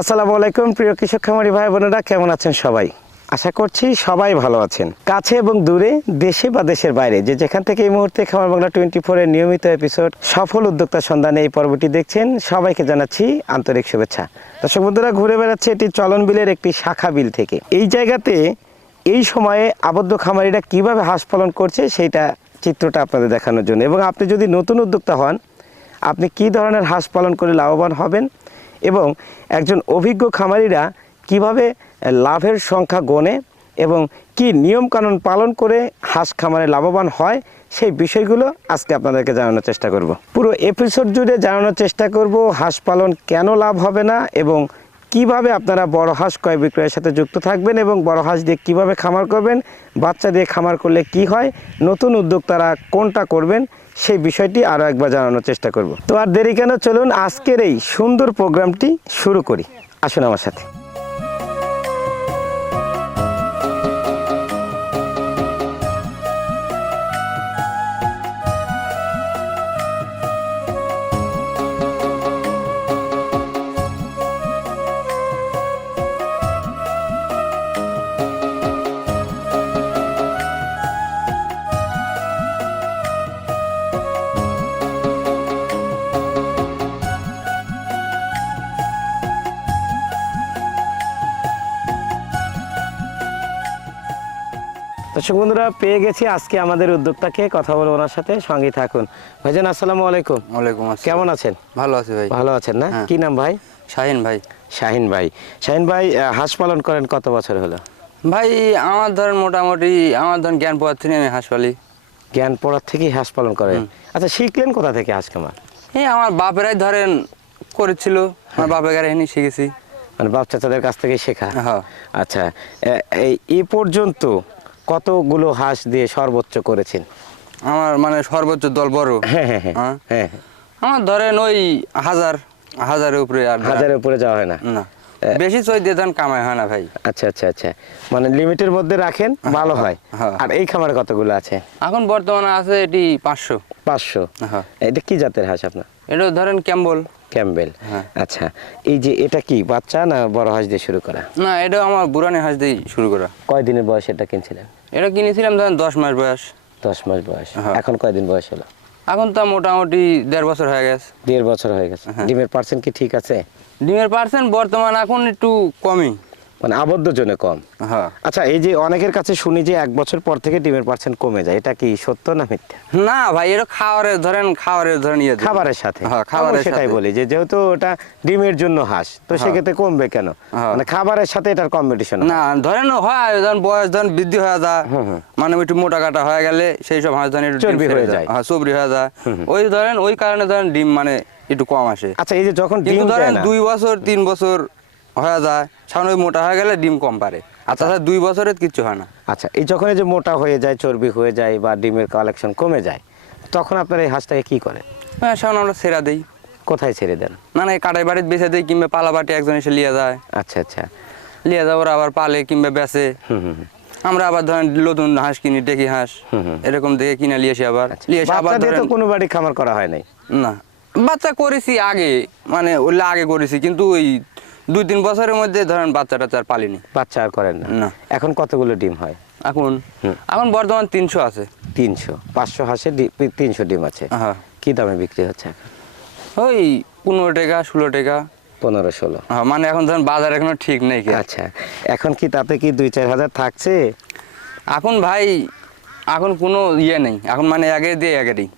আসসালামু আলাইকুম, প্রিয় কৃষক খামারি ভাই বোনেরা, কেমন আছেন সবাই? আশা করছি সবাই ভালো আছেন। কাছে এবং দূরে, দেশে বা দেশের বাইরে, যে যেখান থেকে এই মুহূর্তে খামার বাংলা টোয়েন্টি ফোরের নিয়মিত এপিসোড, সফল উদ্যোক্তা সন্ধানে এই পর্বটি দেখছেন, সবাইকে জানাচ্ছি আন্তরিক শুভেচ্ছা। দর্শক বন্ধুরা, ঘুরে বেড়াচ্ছে এটি চলন বিলের একটি শাখা বিল থেকে। এই জায়গাতে, এই সময়ে আবদ্ধ খামারিরা কীভাবে হাঁস পালন করছে, সেইটা চিত্রটা আপনাদের দেখানোর জন্য। এবং আপনি যদি নতুন উদ্যোক্তা হন, আপনি কি ধরনের হাঁস পালন করে লাভবান হবেন এবং একজন অভিজ্ঞ খামারিরা কীভাবে লাভের সংখ্যা গণে এবং কি নিয়মকানুন পালন করে হাঁস খামারে লাভবান হয়, সেই বিষয়গুলো আজকে আপনাদেরকে জানানোর চেষ্টা করব। পুরো এপিসোড জুড়ে জানানোর চেষ্টা করব, হাঁস পালন কেন লাভ হবে না এবং কীভাবে আপনারা বড় হাঁস ক্রয় বিক্রয়ের সাথে যুক্ত থাকবেন এবং বড় হাঁস দিয়ে কীভাবে খামার করবেন, বাচ্চা দিয়ে খামার করলে কি হয়, নতুন উদ্যোক্তারা কোনটা করবেন সেই বিষয়টি আরও একবার জানানোর চেষ্টা করব। তো আর দেরি কেন? চলুন আজকের এই সুন্দর প্রোগ্রামটি শুরু করি। আসুন আমার সাথে। দর্শক বন্ধুরা পেয়ে গেছি আজকে আমাদের উদ্যোক্তাকে কথা বলব ওনার সাথে। সঙ্গে থাকুন। ভাইজান আসসালামু আলাইকুম। ওয়ালাইকুম আসসালাম। কেমন আছেন? ভালো আছি ভাই। ভালো আছেন না? হ্যাঁ। কি নাম ভাই? শাহিন ভাই। শাহিন ভাই। শাহিন ভাই হাঁস পালন করেন কত বছর হলো? ভাই আমার ধরেন মোটামুটি আমার ধরেন জ্ঞান পাচ্ছি আমি হাসপালি জ্ঞান পড়ার থেকেই হাঁস পালন করেন। আচ্ছা শিখলেন কোথা থেকে হাঁস খামার এই আমার বাপেরাই ধরেন করেছিল। আমার বাপের গাড়ি এনে শিখেছি। মানে বাপ চাচাদের কাছ থেকে শেখা। হ্যাঁ। আচ্ছা এই পর্যন্ত কতগুলো হাঁস দিয়ে সর্বোচ্চ করেছেন? আমার মানে সর্বোচ্চ দল বড়। হ্যাঁ হ্যাঁ হ্যাঁ আমার ধরেন ওই হাজার হাজারের উপরে আর হাজারের উপরে যাওয়া হয় না? না। বেশি চই দিয়ে ধান কামাই হয় না ভাই। আচ্ছা আচ্ছা আচ্ছা। মানে লিমিটের মধ্যে রাখেন ভালো হয়। আর এই খামারে কতগুলো আছে? এখন বর্তমানে আছে এটি পাঁচশো। পাঁচশো। হ্যাঁ। এটা কি জাতের হাঁস আপনার? এটা ধরেন ক্যাম্বল। ক্যাম্বেল। হ্যাঁ। আচ্ছা এই যে এটা কি বাচ্চা না বড় হাঁস দিয়ে শুরু করা? না এটা আমার বুড়ানি হাঁস দিয়ে শুরু করা। কয়দিনের বয়স এটা কিনছিলেন? এটা কিনেছিলাম ধরেন দশ মাস বয়স। দশ মাস বয়স। হ্যাঁ। এখন কয়দিন বয়স হলো? এখন তো মোটামুটি দেড় বছর হয়ে গেছে। দেড় বছর হয়ে গেছে। হ্যাঁ। ডিমের পার্সেন্ট কি ঠিক আছে? ডিমের পার্সেন্ট বর্তমান এখন একটু কমই। মানে আবদ্ধ জন্য কম। হ্যাঁ। আচ্ছা এই যে অনেকের কাছে শুনি যে এক বছর পর থেকে ডিমের পার্সেন্ট কমে যায় এটা কি সত্য না মিথ্যা? না ভাই এটা খাওয়ারের ধরেন খাওয়ারের ধরেন ইয়ে খাবারের সাথে। হ্যাঁ খাবারের সেটাই বলি যে যেহেতু ওটা ডিমের জন্য হাঁস তো সেক্ষেত্রে কমবে কেন? হ্যাঁ। মানে খাবারের সাথে এটার কম্পিটিশন না ধরেন হয় ধরেন বয়স ধরেন বৃদ্ধি হয়ে যায় মানে একটু মোটা কাটা হয়ে গেলে সেই সব হাঁস ধরেন চর্বি হয়ে যায়। হ্যাঁ চর্বি হয়ে যায়। ওই ধরেন ওই কারণে ধরেন ডিম মানে একটু কম আসে। আচ্ছা এই যে যখন ডিম ধরেন দুই বছর তিন বছর হয়ে যায়। সামনে ওই মোটা হয়ে গেলে ডিম কম পারে। আর তাছাড়া দুই বছরের কিচ্ছু হয় না। আচ্ছা এই যখন এই যে মোটা হয়ে যায় চর্বি হয়ে যায় বা ডিমের কালেকশন কমে যায় তখন আপনার এই হাঁসটাকে কি করেন? হ্যাঁ সামনে আমরা সেরা দিই। কোথায় ছেড়ে দেন? না না কাটাই বাড়িতে বেঁচে দিই কিংবা পালা বাটি একজন এসে লিয়ে যায়। আচ্ছা আচ্ছা। লিয়ে যায় ওরা আবার পালে কিংবা বেচে। আমরা আবার ধরেন নতুন হাঁস কিনি টেকি হাঁস। এরকম দেখে কিনে নিয়ে আসি আবার। নিয়ে এসে আবার তো কোনো বাড়ি খামার করা হয় নাই। না। বাচ্চা করেছি আগে মানে ওগুলো আগে করেছি কিন্তু ওই দুই তিন বছরের মধ্যে ধরেন বাচ্চা টাচ্চা আর পালিনি। বাচ্চা আর করেন না। না। এখন কতগুলো ডিম হয়? এখন এখন বর্তমান তিনশো আছে। তিনশো। পাঁচশো হাঁসে তিনশো ডিম আছে। হ্যাঁ। কি দামে বিক্রি হচ্ছে এখন? ওই পনেরো টাকা ষোলো টাকা। পনেরো ষোলো। হ্যাঁ, মানে এখন ধরেন বাজার এখনও ঠিক নেই কি। আচ্ছা। এখন কি তাতে কি দুই চার হাজার থাকছে? এখন ভাই এখন কোনো ইয়ে নেই। এখন মানে আগে দিয়ে আগে দিই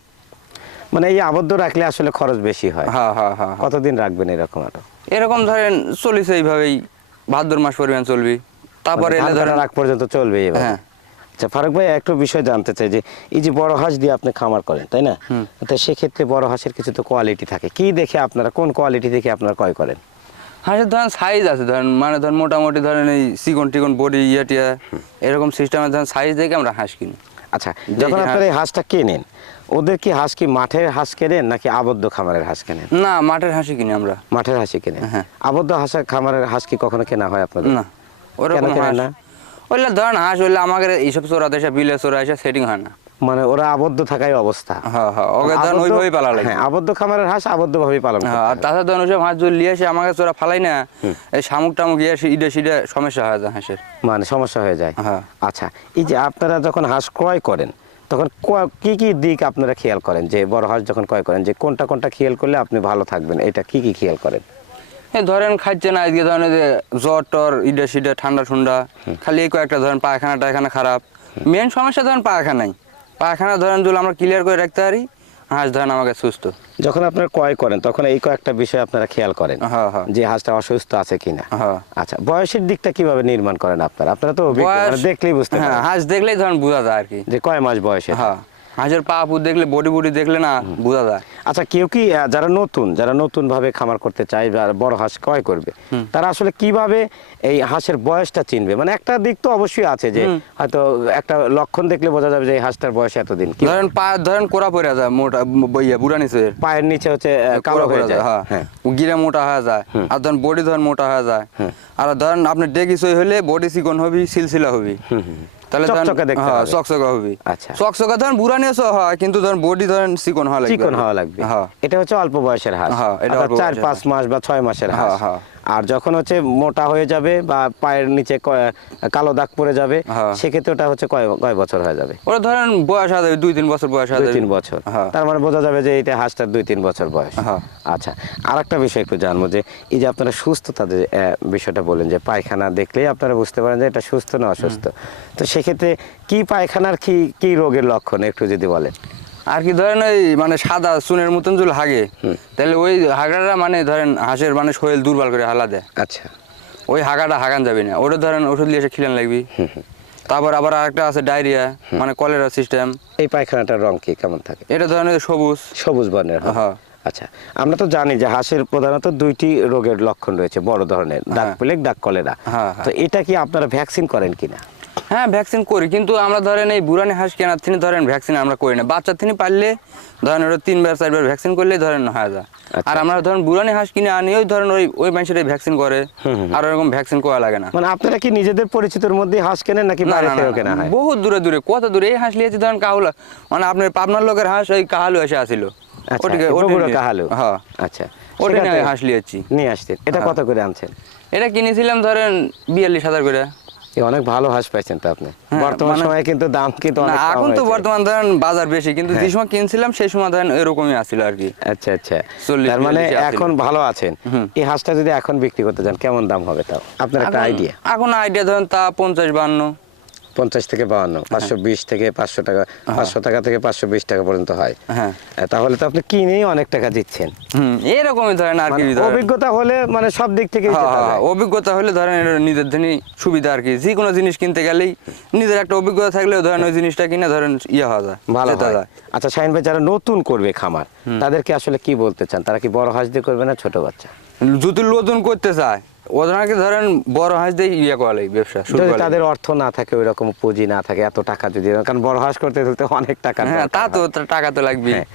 মানে এই আবদ্ধ রাখলে আসলে খরচ বেশি হয়। হ্যাঁ হ্যাঁ হ্যাঁ। কতদিন রাখবেন এরকম আরও? এরকম ধরেন চলিস এইভাবেই ভাদ্র মাস পরিমাণ চলবি। তারপরে মানে এলে ধরেন কাটার আগ পর্যন্ত চলবে হ্যাঁ। আচ্ছা ফারুক ভাই একটু বিষয় জানতে চাই যে এই যে বড় হাঁস দিয়ে আপনি খামার করেন তাই না? তো সেক্ষেত্রে বড় হাঁসের কিছু তো কোয়ালিটি থাকে। কি দেখে আপনারা কোন কোয়ালিটি দেখে আপনারা ক্রয় করেন? হাঁসের ধরেন সাইজ আছে ধরেন মানে ধরেন মোটামুটি ধরেন এই চিকন টিকন বডি ইয়ে টিয়া এরকম সিস্টেমে ধরেন সাইজ দেখে আমরা হাঁস কিনি। আচ্ছা যখন দেখে আপনারা এই হাঁসটা কেনেন ওদের কি হাঁস কি মাঠের হাঁস কেনেন নাকি আবদ্ধ খামারের হাঁস কেনেন? না মাঠের হাঁসই কিনি আমরা। মাঠের হাঁসই কেনেন? হ্যাঁ। আবদ্ধ হাঁসের খামারের হাঁস কি কখনো কেনা হয় আপনাদের? না কেন ওরকম কেনেন না? ওইলা ধরেন হাঁস ওইলা আমাদের এইসব চোরা দেশে বিলে চোরা এসে সেটিং হয় না। মানে ওরা আবদ্ধ থাকাই অবস্থা। হ্যাঁ হ্যাঁ আবদ্ধ- হ্যাঁ আবদ্ধ খামারের হাঁস আবদ্ধ ভাবে পালন হ্যাঁ আর। তাছাড়া ধরেন ওসব হাঁস যদি লিয়ে আসে আমাকে তোরা ফালাই না এই শামুক টামুক ইয়ে ইডে সিডে সমস্যা হয়ে যায় হাঁসের। মানে সমস্যা হয়ে যায়। আচ্ছা এই যে আপনারা যখন হাঁস ক্রয় করেন তখন কি কি দিক আপনারা খেয়াল করেন? যে বড় হাঁস যখন ক্রয় করেন যে কোনটা কোনটা খেয়াল করলে আপনি ভালো থাকবেন? এটা কি কি খেয়াল করেন? ধরেন খাচ্ছে না আজকে ধরেন যে জ্বর টর ইডে সিডে ঠান্ডা ঠান্ডা খালি এই কয়েকটা ধরেন পায়খানা টায়খানা খারাপ মেন সমস্যা ধরেন পায়খানাই। পায়খানা ধরেন যদি আমরা ক্লিয়ার করে রাখতে পারি। হাঁস ধরেন আমাকে সুস্থ। যখন আপনারা ক্রয় করেন তখন এই কয়েকটা বিষয় আপনারা খেয়াল করেন হ্যাঁ হ্যাঁ। যে হাঁসটা অসুস্থ আছে কিনা। হ্যাঁ। আচ্ছা বয়সের দিকটা কীভাবে নির্মাণ করেন আপনারা? আপনারা তো মানে দেখলেই বুঝতে হ্যাঁ পারেন হাঁস দেখলেই ধরেন বোঝা যায় আর কি। যে কয় মাস বয়সে হ্যাঁ। হাঁসের পা পু দেখলে বডি বডি দেখলে না বোঝা যায়। আচ্ছা কেউ কি যারা নতুন যারা নতুন ভাবে খামার করতে চায় বা বড় হাঁস ক্রয় করবে তারা আসলে কীভাবে এই হাঁসের বয়সটা চিনবে? মানে একটা দিক তো অবশ্যই আছে যে হয়তো একটা লক্ষণ দেখলে বোঝা যাবে যে এই হাঁসটার বয়স এতদিন ধরেন পা ধরেন কোরা পড়ে যায় মোটা বইয়া বুড়া নিচের। পায়ের নিচে হচ্ছে কালো হয়ে যায় হ্যাঁ। হ্যাঁ। গিরে মোটা হয়ে যায় আর ধরেন বডি ধরেন মোটা হয়ে যায়। আর ধরেন আপনি ডেকি সই হলে বডি চিকন হবি সিলসিলা হবি। তাহলে চকচকে দেখতে হ্যাঁ হবে। চকচকা হবি। আচ্ছা। চকচকে ধরেন বুড়া নিয়ে হয় কিন্তু ধরেন বডি ধরেন চিকন হওয়া লাগবে। চিকন হওয়া লাগবে। হ্যাঁ। এটা হচ্ছে অল্প বয়সের হাঁস। হ্যাঁ, এটা অর্থাৎ অল্প চার বয়সের পাঁচ মাস বা ছয় মাসের হাঁস। হ্যাঁ, হ্যাঁ। আর যখন হচ্ছে মোটা হয়ে যাবে বা পায়ের নিচে কালো দাগ পড়ে যাবে হ্যাঁ। সেক্ষেত্রে ওটা হচ্ছে কয় কয় বছর হয়ে যাবে? ওরা ধরেন বয়স হয়ে যাবে দুই তিন বছর বয়স হয়ে দুই তিন বছর। হ্যাঁ। তার মানে বোঝা যাবে যে এটা হাঁসটার দুই তিন বছর বয়স। হ্যাঁ। আচ্ছা আর একটা বিষয় একটু জানব যে এই যে আপনারা সুস্থতা যে আহ, বিষয়টা বলেন যে পায়খানা দেখলেই আপনারা বুঝতে পারেন যে এটা সুস্থ না অসুস্থ। তো সেক্ষেত্রে কি পায়খানার কি কি রোগের লক্ষণ একটু যদি বলেন? আর কি ধরেন ওই মানে সাদা চুনের মতন যদি হাগে তাহলে ওই হাগাটা মানে ধরেন হাঁসের মানে শরীর দুর্বল করে হালা দেয়। আচ্ছা। ওই হাগাটা হাগান যাবে না ওটা ধরেন ওষুধ দিয়ে এসে খিলান লাগবি। তারপর আবার আরেকটা আছে ডায়রিয়া মানে কলেরা সিস্টেম এই পায়খানাটার রং কি কেমন থাকে? এটা ধরেন সবুজ। সবুজ বর্ণের হয়। হ্যাঁ। আচ্ছা আমরা তো জানি যে হাঁসের প্রধানত দুইটি রোগের লক্ষণ রয়েছে বড় ধরনের ডাক হ্যাঁ। প্লেগ ডাক কলেরা হ্যাঁ। তো এটা কি আপনারা ভ্যাকসিন করেন কিনা? হ্যাঁ ভ্যাকসিন করি কিন্তু আমরা ধরেন এই বুড়ানি হাঁস কেনার থেকে ধরেন ভ্যাকসিন আমরা করি না। বাচ্চা থেকে পারলে ধরেন ওটা তিনবার চারবার ভ্যাকসিন করলেই ধরেন হয়ে যায়। আচ্ছা, আর আমরা ধরেন বুড়ানি হাঁস কিনে আনি ওই ধরেন ওই ওই মানুষের ভ্যাকসিন করে। আর ওরকম ভ্যাকসিন করা লাগে না। মানে আপনারা কি নিজেদের পরিচিতর মধ্যে হাঁস কেনেন নাকি বাইরে থেকেও কেনা হয়? বহুত দূরে দূরে কত দূরে। এই হাঁস লিয়েছি ধরেন কাহুলা মানে আপনার পাবনার লোকের হাঁস ওই কাহালু এসে আসিল। আচ্ছা ওটিকে- ওটি কাহালু। হ্যাঁ। আচ্ছা ওটা হাঁস লিয়েছি নিয়ে আসতেন। এটা হ্যাঁ। কত করে আনছেন? এটা কিনেছিলাম ধরেন বিয়াল্লিশ হাজার করে। অনেক ভালো হাঁস পাইছেন তো আপনি। হ্যাঁ, বর্তমান মানে- সময়ে কিন্তু দাম কিন্তু এখন তো। বর্তমান ধরেন বাজার বেশি কিন্তু যে সময় কিনছিলাম সেই সময় ধরেন এরকমই আছিল আর কি। আচ্ছা আচ্ছা। তার মানে এখন ভালো আছেন। এই হাঁসটা যদি এখন বিক্রি করতে যান কেমন দাম হবে তাও? আপনার একটা আইডিয়া এখন আইডিয়া ধরেন তা পঞ্চাশ বান্ন পঞ্চাশ থেকে বাউন্ন পাঁচশো বিশ থেকে পাঁচশো টাকা পাঁচশো টাকা থেকে পাঁচশো বিশ টাকা পর্যন্ত হয়। হ্যাঁ। তাহলে তো আপনি কিনেই অনেক টাকা দিচ্ছেন। এরকমই ধরেন আর কি মানে অভিজ্ঞতা হলে মানে সব দিক থেকে হ্যাঁ, হ্যাঁ, অভিজ্ঞতা হলে ধরেন নিজের ধনী সুবিধা আর কি। যে কোনো জিনিস কিনতে গেলেই নিজের একটা অভিজ্ঞতা থাকলেও ধরেন ওই জিনিসটা কিনে ধরেন ইয়ে হওয়া যায় ভালো। আচ্ছা শাহিন ভাই যারা নতুন করবে খামার তাদেরকে আসলে কি বলতে চান? তারা কি বড় হাঁস দিয়ে করবে না ছোট বাচ্চা? যদি নতুন করতে চায় ধরেন বড় হাঁস দিয়ে ইয়ে করা লাগে ব্যবসা যদি তাদের অর্থ না থাকে ওই রকম পুঁজি না থাকে এত টাকা যদি কারণ বড় হাঁস করতে অনেক টাকা হ্যাঁ তা তো টাকা তো লাগবে হ্যাঁ।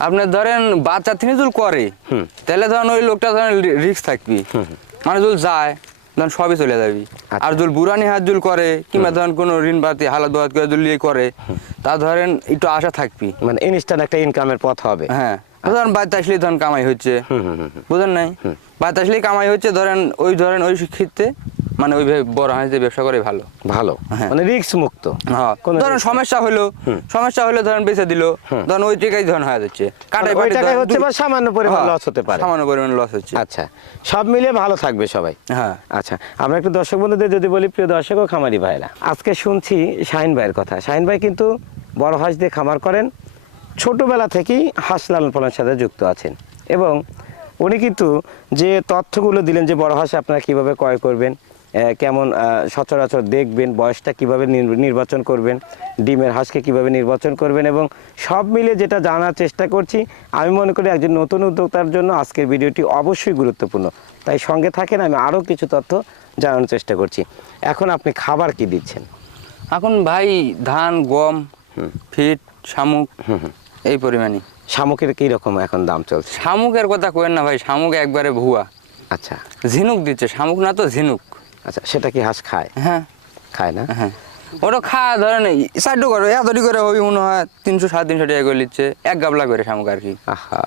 আপনি ধরেন বাচ্চা থেকে যদি করে হুম। তাহলে ধরেন ওই লোকটা ধরেন রিস্ক থাকবি মানে যদি যায় ধরেন সবই চলে যাবি। আচ্ছা। আর যদি বুড়ানি হাত জুল করে কিংবা ধরেন কোনো ঋণ পাতি হালাত বাদ করে যদি করে তা ধরেন একটু আশা থাকবি মানে ইনস্ট্যান্ট একটা ইনকামের পথ হবে। হ্যাঁ। ধরেন বাড়িতে আসলে ধরেন কামাই হচ্ছে। বুঝেন নাই? বাড়িতে আসলেই কামাই হচ্ছে ধরেন ওই ধরেন ওই ক্ষেত্রে মানে ওইভাবে বড় হাঁস দিয়ে ব্যবসা করে ভালো। ভালো। হ্যাঁ। মানে রিস্ক মুক্ত। হ্যাঁ। ধরেন সমস্যা হলো সমস্যা হলে ধরেন বেঁচে দিল ধরেন ওই টাকাই ধরেন হয়ে যাচ্ছে। কাটাই মানে ওই টাকায় হচ্ছে বা সামান্য পরিমাণ হ্যাঁ, লস হতে পারে। সামান্য পরিমাণ লস হচ্ছে। আচ্ছা সব মিলিয়ে ভালো থাকবে সবাই। হ্যাঁ। আচ্ছা আমরা একটু দর্শক বন্ধুদের যদি বলি প্রিয় দর্শক ও খামারি ভাইরা আজকে শুনছি শাহিন ভাইয়ের কথা। শাহিন ভাই কিন্তু বড় হাঁস দিয়ে খামার করেন ছোটবেলা থেকেই হাঁস লালন পালনের সাথে যুক্ত আছেন এবং উনি কিন্তু যে তথ্যগুলো দিলেন যে বড় হাঁস আপনারা কীভাবে ক্রয় করবেন কেমন সচরাচর দেখবেন বয়সটা কীভাবে নির- নির্বাচন করবেন ডিমের হাঁসকে কীভাবে নির্বাচন করবেন এবং সব মিলে যেটা জানার চেষ্টা করছি আমি মনে করি একজন নতুন উদ্যোক্তার জন্য আজকের ভিডিওটি অবশ্যই গুরুত্বপূর্ণ। তাই সঙ্গে থাকেন আমি আরও কিছু তথ্য জানানোর চেষ্টা করছি। এখন আপনি খাবার কি দিচ্ছেন? এখন ভাই ধান গম ফিট শামুক এই পরিমাণই। শামুকের কী রকম এখন দাম চলছে? শামুকের কথা কেন না ভাই শামুক একবারে ভুয়া। আচ্ছা। ঝিনুক দিচ্ছে শামুক না তো ঝিনুক। আচ্ছা সেটা কি হাঁস খায়? হ্যাঁ। খায় না? হ্যাঁ। ওটা খাওয়া ধরেন সাইড করে এতটি করে হবি মনে হয় তিনশো সাড়ে তিনশো টাকা করে নিচ্ছে এক গাবলা করে শামুক আর কি। আহা।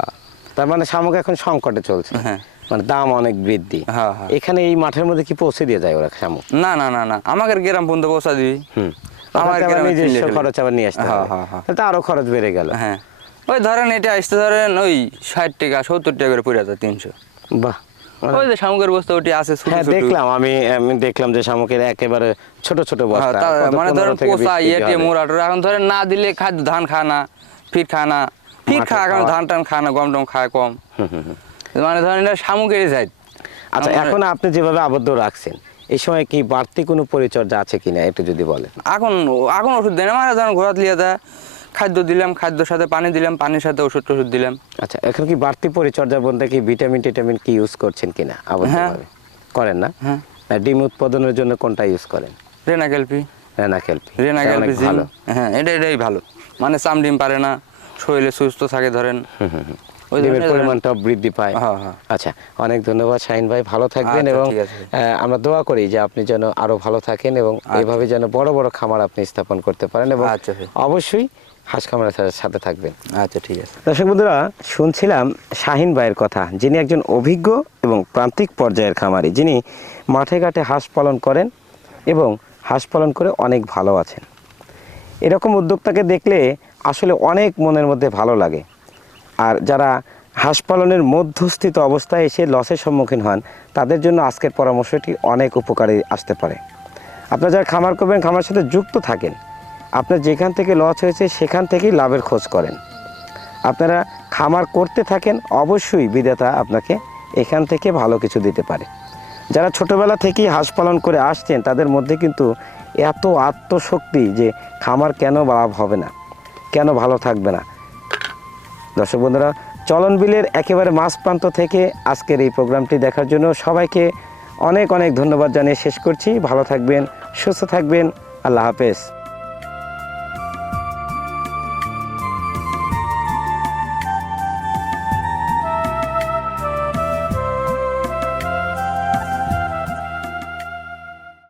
তার মানে শামুক এখন সংকটে চলছে। হ্যাঁ। মানে দাম অনেক বৃদ্ধি। হ্যাঁ, হ্যাঁ। এখানে এই মাঠের মধ্যে কি পৌঁছে দিয়ে যায় ওরা শামুক? না না না না। আমাদের গ্রাম পর্যন্ত পৌঁছা দিবি। হুম। আমার নিজস্ব খরচ আবার নিয়ে আসতে হ্যাঁ, হবে। হ্যাঁ, হ্যাঁ। তো আরও খরচ বেড়ে গেল। হ্যাঁ। ওই ধরেন এটা আসতে ধরেন ওই ষাট টাকা সত্তর টাকা করে পড়ে যায় তিনশো। বাহ। ওই যে শামুকের বস্তা ওটি আছে হ্যাঁ দেখলাম আমি আমি দেখলাম যে শামুকের একেবারে ছোট ছোট বস্তা মানে ধরেন থেকে 20 ইয়েটে হবে। এখন ধরেন না দিলে খাদ্য ধান খায় না ফিট খায় না। ফিট খায় এখন ধান টান খায় না গম টম খায় কম। হুম, হুম, হুম। মানে ধরেন এটা শামুকেরই যায় আচ্ছা এখন আপনি যেভাবে আবদ্ধ রাখছেন এই সময় কি বাড়তি কোনো পরিচর্যা আছে কিনা একটু যদি বলেন। এখন এখন ওষুধ দেয় না মানে ধরেন ঘোরাত লিয়ে দেয়। খাদ্য দিলাম খাদ্যর সাথে পানি দিলাম পানির সাথে ওষুধ টষুধ দিলাম। আচ্ছা এখন কি বাড়তি পরিচর্যা বলতে কি ভিটামিন টিটামিন কি ইউজ করছেন কিনা আবদ্ধভাবে? করেন না? হ্যাঁ। ডিম উৎপাদনের জন্য কোনটা ইউজ করেন? রেনা ক্যালপি রেনা খেলপি রেনা জিম ভালো? হ্যাঁ এটা এটাই ভালো। মানে চাম ডিম পারে না শরীরে সুস্থ থাকে ধরেন। হুম, হুম, হুম। ওই পরিমাণটা বৃদ্ধি পায়। হ্যাঁ, হ্যাঁ। আচ্ছা অনেক ধন্যবাদ শাহিন ভাই। ভালো থাকবেন আচ্ছা, এবং আমরা দোয়া করি যে আপনি যেন আরও ভালো থাকেন এবং এইভাবে যেন বড় বড় খামার আপনি স্থাপন করতে পারেন এবং আচ্ছা, অবশ্যই হাঁস খামারের সাথে- সাথে থাকবেন। আচ্ছা ঠিক আছে। দর্শক বন্ধুরা শুনছিলাম শাহিন ভাইয়ের কথা যিনি একজন অভিজ্ঞ এবং প্রান্তিক পর্যায়ের খামারি। যিনি মাঠে ঘাটে হাঁস পালন করেন এবং হাঁস পালন করে অনেক ভালো আছেন। এরকম উদ্যোক্তাকে দেখলে আসলে অনেক মনের মধ্যে ভালো লাগে। আর যারা হাঁস পালনের মধ্যস্থিত অবস্থায় এসে লসের সম্মুখীন হন, তাদের জন্য আজকের পরামর্শটি অনেক উপকারে আসতে পারে। আপনারা যারা খামার করবেন খামার সাথে যুক্ত থাকেন আপনার যেখান থেকে লস হয়েছে সেখান থেকেই লাভের খোঁজ করেন। আপনারা খামার করতে থাকেন, অবশ্যই বিধাতা আপনাকে এখান থেকে ভালো কিছু দিতে পারে। যারা ছোটবেলা থেকেই হাঁস পালন করে আসছেন, তাদের মধ্যে কিন্তু এত আত্মশক্তি যে খামার কেন লাভ হবে না, কেন ভালো থাকবে না দর্শক বন্ধুরা, চলন বিলের একেবারে মাঝ প্রান্ত থেকে আজকের এই প্রোগ্রামটি দেখার জন্য সবাইকে অনেক অনেক ধন্যবাদ জানিয়ে শেষ করছি। ভালো থাকবেন, সুস্থ থাকবেন। আল্লাহ হাফেজ।